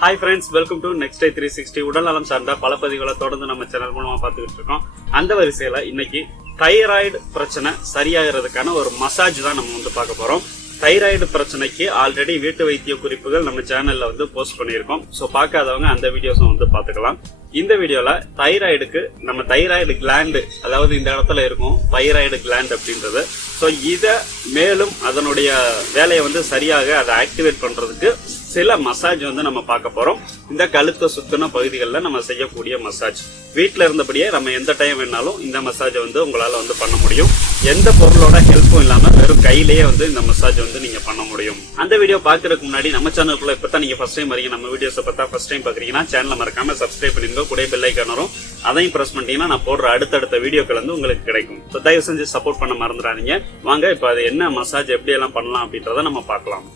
Hi friends welcome to next day three sixty உடல்நலம் சார்ந்த பல பதிவுகளை தொடர்ந்து நம்ம சேனல் மூலமாக பார்த்துக்கிட்டு இருக்கோம். அந்த வரிசையில் இன்னைக்கு தைராய்டு பிரச்சனை சரியாகிறதுக்கான ஒரு மசாஜ் தான் நம்ம வந்து பார்க்க போகிறோம் தைராய்டு பிரச்சனைக்கு ஆல்ரெடி வீட்டு வைத்திய குறிப்புகள் நம்ம சேனல்ல வந்து போஸ்ட் பண்ணியிருக்கோம். ஸோ பார்க்காதவங்க அந்த வீடியோஸும் வந்து பார்த்துக்கலாம். இந்த வீடியோல தைராய்டுக்கு நம்ம தைராய்டு கிளாண்டு அதாவது இந்த இடத்துல இருக்கும் தைராய்டு கிளாண்ட் அப்படின்றது. ஸோ இதை மேலும் அதனுடைய வேலையை வந்து சரியாக அதை ஆக்டிவேட் பண்றதுக்கு சில மசாஜ் வந்து நம்ம பார்க்க போறோம். இந்த கழுத்தை சுத்தின பகுதிகளில் நம்ம செய்யக்கூடிய மசாஜ் வீட்டில் இருந்தபடியே நம்ம எந்த டைம் வேணாலும் இந்த மசாஜை வந்து உங்களால் வந்து பண்ண முடியும். எந்த பொருளோட ஹெல்ப்பும் இல்லாமல் வெறும் கையிலேயே வந்து இந்த மசாஜ் வந்து நீங்கள் பண்ண முடியும். அந்த வீடியோ பார்க்கறதுக்கு முன்னாடி நம்ம சேனலுக்குள்ள இப்போ தான் நீங்கள் ஃபர்ஸ்ட் டைம் வரீங்க. நம்ம வீடியோஸை பார்த்தா ஃபர்ஸ்ட் டைம் பார்க்குறீங்கன்னா சேனலை மறக்காம சப்ஸ்கிரைப் பண்ணிருங்க கூட பெல் ஐக்கான் வரும். அதையும் ப்ரெஸ் பண்ணிட்டீங்கன்னா நான் போடுற அடுத்தடுத்த வீடியோக்கள் வந்து உங்களுக்கு கிடைக்கும். ஸோ தயவு செஞ்சு சப்போர்ட் பண்ண மறந்துடாதீங்க. வாங்க இப்போ அது என்ன மசாஜ் எப்படி எல்லாம் பண்ணலாம் அப்படின்றத நம்ம பார்க்கலாம்.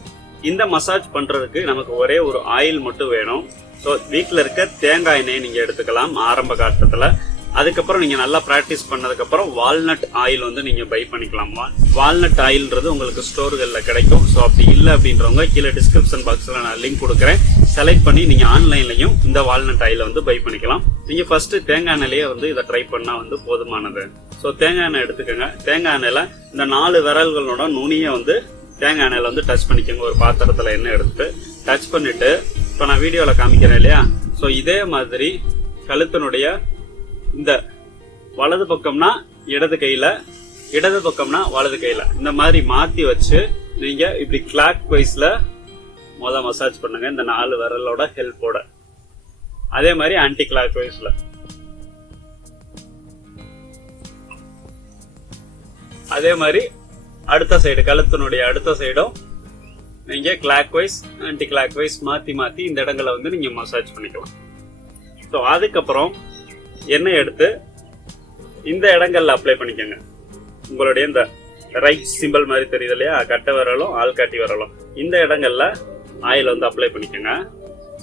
இந்த மசாஜ் பண்ணுறதுக்கு நமக்கு ஒரே ஒரு ஆயில் மட்டும் வேணும். ஸோ வீட்டில் இருக்க தேங்காய் எண்ணெயை நீங்கள் எடுத்துக்கலாம் ஆரம்ப காலத்தில். அதுக்கப்புறம் நீங்கள் நல்லா ப்ராக்டிஸ் பண்ணதுக்கப்புறம் வால்நட் ஆயில் வந்து நீங்கள் பை பண்ணிக்கலாம். வால்நட் ஆயில்ன்றது உங்களுக்கு ஸ்டோர்களில் கிடைக்கும். ஸோ அப்படி இல்லை அப்படின்றவங்க கீழே டிஸ்கிரிப்ஷன் பாக்ஸில் நான் லிங்க் கொடுக்குறேன். செலக்ட் பண்ணி நீங்கள் ஆன்லைன்லையும் இந்த வால்நட் ஆயிலை வந்து பை பண்ணிக்கலாம். நீங்கள் ஃபஸ்ட்டு தேங்காய் எண்ணெயிலேயே வந்து இதை ட்ரை பண்ணால் வந்து போதுமானது. ஸோ தேங்காய் எண்ணெய் எடுத்துக்கோங்க. தேங்காய் எண்ணெயில் இந்த நாலு விரல்களோட நுனியை வந்து தேங்காய் எண்ணெயில் வந்து டச் பண்ணிக்கோங்க. ஒரு பாத்திரத்தில் எண்ணெய் எடுத்து டச் பண்ணிவிட்டு இப்போ நான் வீடியோவில் காமிக்கிறேன் இல்லையா? ஸோ இதே மாதிரி கழுத்தினுடைய இந்த வலது பக்கம்னா இடது கையில் இடது பக்கம்னா வலது கையில். இந்த மாதிரி மாற்றி வச்சு நீங்கள் இப்படி கிளாக் வைஸில் முத மசாஜ் பண்ணுங்க. இந்த நாலு விரலோட ஹெல்ப்போட அதே மாதிரி ஆன்டி கிளாக் வைஸில் அதே மாதிரி அடுத்த சைடு கழுத்தினுடைய அடுத்த சைடும் நீங்கள் clockwise anti clock wise மாற்றி மாற்றி இந்த இடங்களை வந்து நீங்கள் மசாஜ் பண்ணிக்கலாம். ஸோ அதுக்கப்புறம் எண்ணெய் எடுத்து இந்த இடங்கள்ல அப்ளை பண்ணிக்கோங்க. உங்களுடைய இந்த ரைட் சிம்பிள் மாதிரி தெரியுது இல்லையா? கட்டை விரலும் ஆள்காட்டி விரலும். இந்த இடங்களில் ஆயில் வந்து அப்ளை பண்ணிக்கோங்க.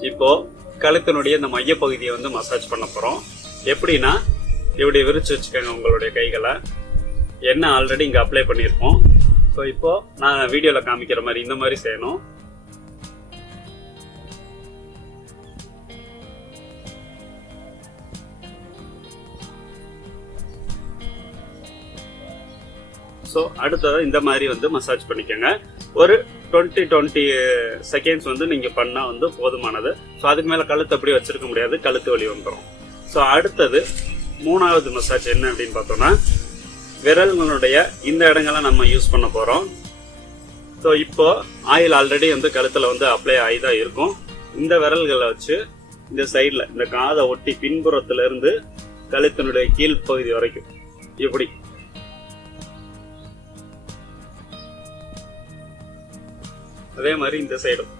இப்போ கழுத்தினுடைய இந்த மையப்பகுதியை வந்து மசாஜ் பண்ண போகிறோம் எப்படின்னா இப்படி விரிச்சு வச்சுக்கோங்க உங்களுடைய கைகளை. எண்ணெய் ஆல்ரெடி இங்கே அப்ளை பண்ணியிருப்போம். ஸோ இப்போ நான் வீடியோவில் காமிக்கிற மாதிரி இந்த மாதிரி செய்யணும். ஸோ அடுத்தது இந்த மாதிரி வந்து மசாஜ் பண்ணிக்கோங்க. ஒரு டுவெண்ட்டி டுவெண்ட்டி செகண்ட்ஸ் வந்து நீங்கள் பண்ணால் வந்து போதுமானது. ஸோ அதுக்கு மேலே கழுத்து அப்படியே வச்சிருக்க முடியாது. கழுத்து வலி வந்துடும் ஸோ அடுத்தது மூணாவது மசாஜ் என்ன அப்படின்னு பார்த்தோன்னா விரல்களுடைய இந்த இடங்களை நம்ம யூஸ் பண்ண போகிறோம் ஸோ இப்போ ஆயில் ஆல்ரெடி வந்து கழுத்தில் வந்து அப்ளை ஆகி தான் இருக்கும். இந்த விரல்களை வச்சு இந்த சைடில் இந்த காதை ஒட்டி பின்புறத்துல இருந்து கழுத்தினுடைய கீழ்ப்பகுதி வரைக்கும். இப்படி. அதே மாதிரி இந்த சைடும்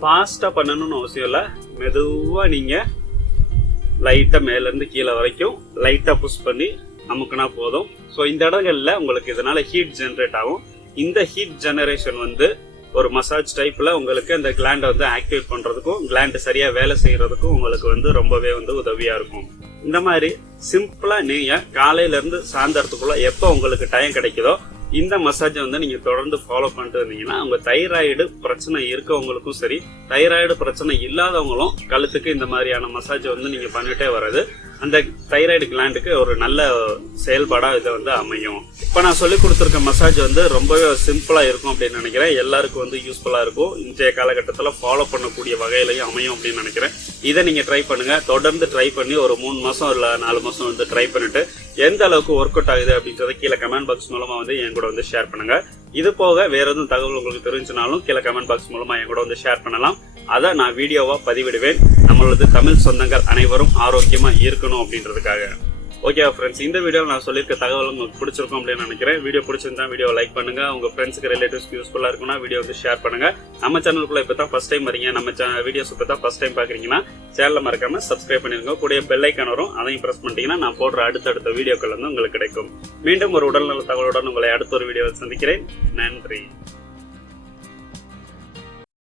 ஃபாஸ்ட்டாக பண்ணணும்னு அவசியம் இல்லை. மெதுவாக நீங்கள் லைட்டாக மேலேருந்து கீழே வரைக்கும் லைட்டாக புஷ் பண்ணி அமுக்குனா போதும். ஸோ இந்த இடங்கள்ல உங்களுக்கு இதனால் ஹீட் ஜென்ரேட் ஆகும். இந்த ஹீட் ஜெனரேஷன் வந்து ஒரு மசாஜ் டைப்பில் உங்களுக்கு அந்த கிளாண்டை வந்து ஆக்டிவேட் பண்ணுறதுக்கும் கிளாண்ட் சரியாக வேலை செய்கிறதுக்கும் உங்களுக்கு வந்து ரொம்பவே வந்து உதவியாக இருக்கும். இந்த மாதிரி சிம்பிளாக நீங்கள் காலையிலேருந்து சாயந்தரத்துக்குள்ளே எப்போ உங்களுக்கு டைம் கிடைக்குதோ இந்த மசாஜை வந்து நீங்க தொடர்ந்து ஃபாலோ பண்ணிட்டு இருந்தீங்கன்னா உங்க தைராய்டு பிரச்சனை இருக்கவங்களுக்கும் சரி தைராய்டு பிரச்சனை இல்லாதவங்களும் கழுத்துக்கு இந்த மாதிரியான மசாஜை வந்து நீங்க பண்ணிட்டே வர்றது அந்த தைராய்டு கிளாண்டுக்கு ஒரு நல்ல செயல்பாடா இதை வந்து அமையும். இப்போ நான் சொல்லி கொடுத்துருக்க மசாஜ் வந்து ரொம்பவே சிம்பிளாக இருக்கும் அப்படின்னு நினைக்கிறேன். எல்லாருக்கும் வந்து யூஸ்ஃபுல்லாக இருக்கும். இன்றைய காலகட்டத்தில் ஃபாலோ பண்ணக்கூடிய வகையிலையும் அமையும் அப்படின்னு நினைக்கிறேன். இதை நீங்கள் ட்ரை பண்ணுங்கள் தொடர்ந்து ட்ரை பண்ணி ஒரு மூணு மாதம் இல்லை நாலு மாதம் வந்து ட்ரை பண்ணிட்டு எந்த அளவுக்கு ஒர்க் அவுட் ஆகுது அப்படின்றத கீழே கமெண்ட் பாக்ஸ் மூலமாக வந்து என் கூட வந்து ஷேர் பண்ணுங்கள் இது போக வேற எதுவும் தகவல் உங்களுக்கு தெரிஞ்சுனாலும் கீழே கமெண்ட் பாக்ஸ் மூலமாக என் கூட வந்து ஷேர் பண்ணலாம். அதை நான் வீடியோவாக பதிவிடுவேன். நம்மளது தமிழ் சொந்தங்கள் அனைவரும் ஆரோக்கியமாக இருக்கணும் அப்படின்றதுக்காக. ஓகே ஃப்ரெண்ட்ஸ் இந்த வீடியோவில் நான் சொல்லியிருக்க தகவல் உங்களுக்கு பிடிச்சிருக்கும் அப்படின்னு நினைக்கிறேன். வீடியோ பிடிச்சிருந்தா வீடியோ லைக் பண்ணுங்க. உங்க ஃப்ரெண்ட்ஸுக்கு ரிலேட்டிவ்ஸ்க்கு யூஸ்ஃபுல்லாக இருக்கும்னா வீடியோ வந்து ஷேர் பண்ணுங்க. நம்ம சேனலுக்குள்ள இப்போ தான் ஃபர்ஸ்ட் டைம் வரீங்க நம்ம வீடியோஸ் இப்போ தான் ஃபர்ஸ்ட் டைம் பார்க்குறீங்கன்னா சேனலை மறக்காம சப்ஸ்கிரைப் பண்ணிருங்க. கூடிய பெல்லைக்கான வரும். அதையும் ப்ரெஸ் பண்ணிட்டீங்கன்னா நான் போடுற அடுத்தடுத்த வீடியோக்கள் வந்து உங்களுக்கு கிடைக்கும். மீண்டும் ஒரு உடல்நல தகவலுடன் உங்களை அடுத்த ஒரு வீடியோவில் சந்திக்கிறேன். நன்றி.